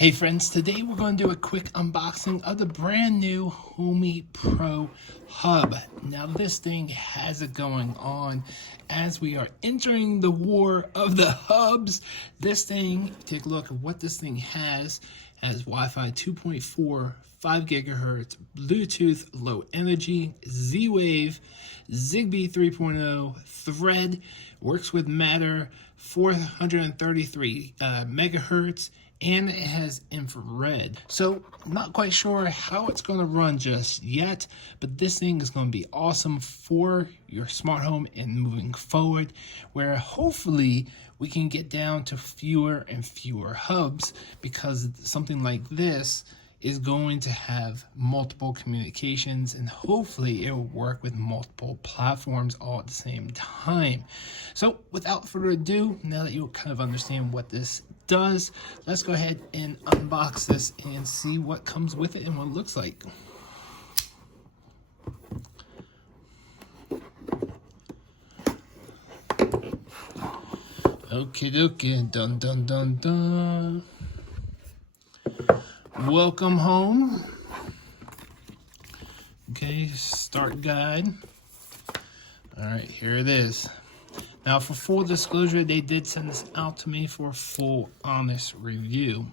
Hey friends, today we're going to do a quick unboxing of the brand new Homey Pro hub. Now this thing has it going on as we are entering the war of the hubs. This thing, take a look at what this thing has Wi-Fi 2.4, 5 gigahertz, Bluetooth low energy, Z-Wave, Zigbee 3.0, Thread, works with Matter, 433 megahertz, and it has infrared. So not quite sure how it's going to run just yet, but this thing is going to be awesome for your smart home and moving forward, where hopefully we can get down to fewer and fewer hubs, because something like this is going to have multiple communications, and hopefully it will work with multiple platforms all at the same time. So without further ado, now that you kind of understand what this does, let's go ahead and unbox this and see what comes with it and what it looks like. Okie dokie, dun dun dun dun. Welcome home. Okay, start guide. All right, here it is. Now, for full disclosure, they did send this out to me for a full, honest review.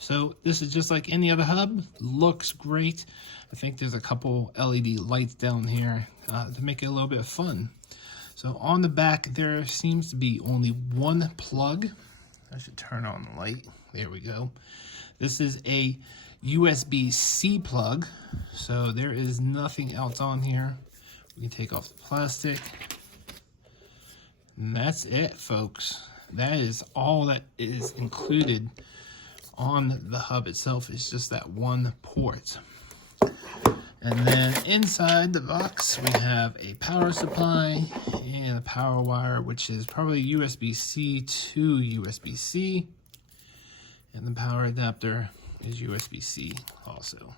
So this is just like any other hub. Looks great. I think there's a couple LED lights down here to make it a little bit of fun. So on the back, there seems to be only one plug. I should turn on the light. There we go. This is a USB-C plug, so there is nothing else on here. We can take off the plastic. And that's it, folks. That is all that is included on the hub itself. It's just that one port. And then inside the box, we have a power supply and a power wire, which is probably USB-C to USB-C. And the power adapter is USB-C also.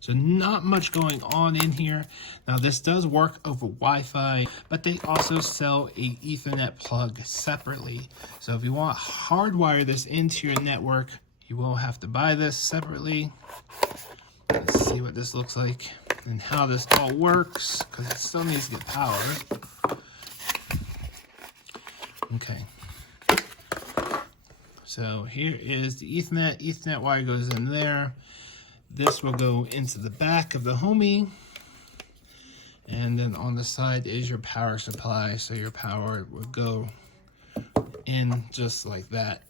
So not much going on in here. Now this does work over Wi-Fi, but they also sell a Ethernet plug separately. So if you want to hardwire this into your network, you will have to buy this separately. Let's see what this looks like and how this all works, because it still needs to get power. Okay. So here is the Ethernet. Ethernet wire goes in there. This will go into the back of the Homey. And then on the side is your power supply. So your power will go in just like that.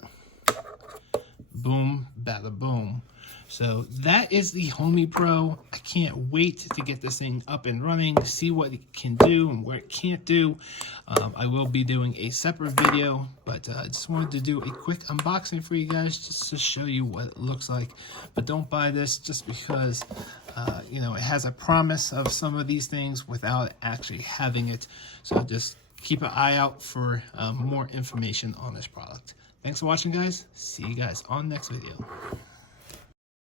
Boom, bada boom. So that is the Homey Pro. I can't wait to get this thing up and running, see what it can do and what it can't do. I will be doing a separate video, but I just wanted to do a quick unboxing for you guys just to show you what it looks like. But don't buy this just because, you know, it has a promise of some of these things without actually having it. So just keep an eye out for more information on this product. Thanks for watching, guys. See you guys on the next video.